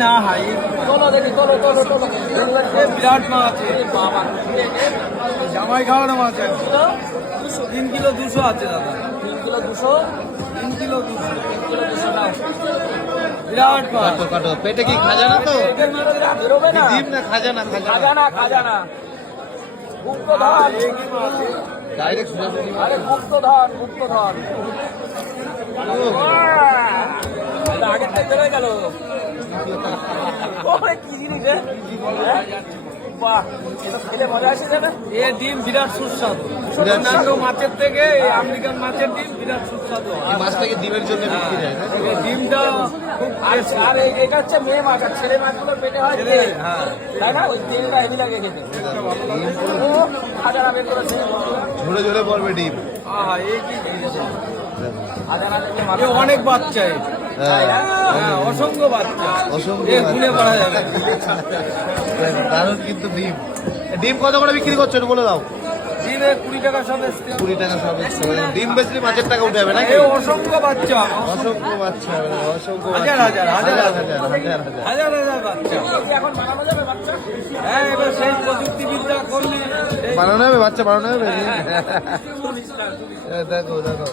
না হাই বিরাট মাছ আছে জামাই খাওয়ানো মাছ আছে 3 কিলো 200 আছে দাদা 3 কিলো 200 3 কিলো 200 বিরাট মাছ। কাটো কাটো পেটে কি খাজানা তো বেরোবে না ডিম না খাজানা খাজানা খাজানা গুপ্তধন ডাইরেক্ট সোজাসুজি আরে গুপ্তধন গুপ্তধন আগের থেকে বেরোয় গেল ওরে কি জিনিস রে হ্যাঁ? বাহ এটা খেলে মজা আসে না এ ডিম বিরাট সুস্বাদু অন্যান্য মাছের থেকে এই আমেরিকান মাছের ডিম বিরাট সুস্বাদু এই মাছটাকে ডিমের জন্য বিক্রি যায় না এই ডিমটা খুব আর এটা হচ্ছে মেয়ে মাছ আর ছেলে মাছগুলোর পেটে হয় তেল হ্যাঁ তাই না ওই তেলটা হেভি লাগে খেতে ও খাজানা বের করেছে ঝরে ঝরে পড়বে ডিম আহা এই কি জিনিস খাজানা থেকে এ মাথা অনেক বাচ্চা এ। হ্যাঁ হ্যাঁ অসংখ্য বাচ্চা অসংখ্য এ গুনে পড়া যাবে দারুণ কিন্তু ডিম ডিম কত করে বিক্রি করছো একটু বলে দাও ডিমে 20 টাকা সব এসছে 20 টাকা সব এক্সট্রা। ডিম বেচলে মাছের টাকা উঠে যাবে নাকি এ অসংখ্য বাচ্চা অসংখ্য বাচ্চা অসংখ্য হাজার হাজার হাজার হাজার হাজার হাজার হাজার বাচ্চা কি এখন বানানো যাবে বাচ্চা হ্যাঁ এবার সেই প্রযুক্তিবিদ্যা করলে এই- বানানো হবে বাচ্চা বানানো হবে পুলিশ না, পুলিশ। দেখো দেখো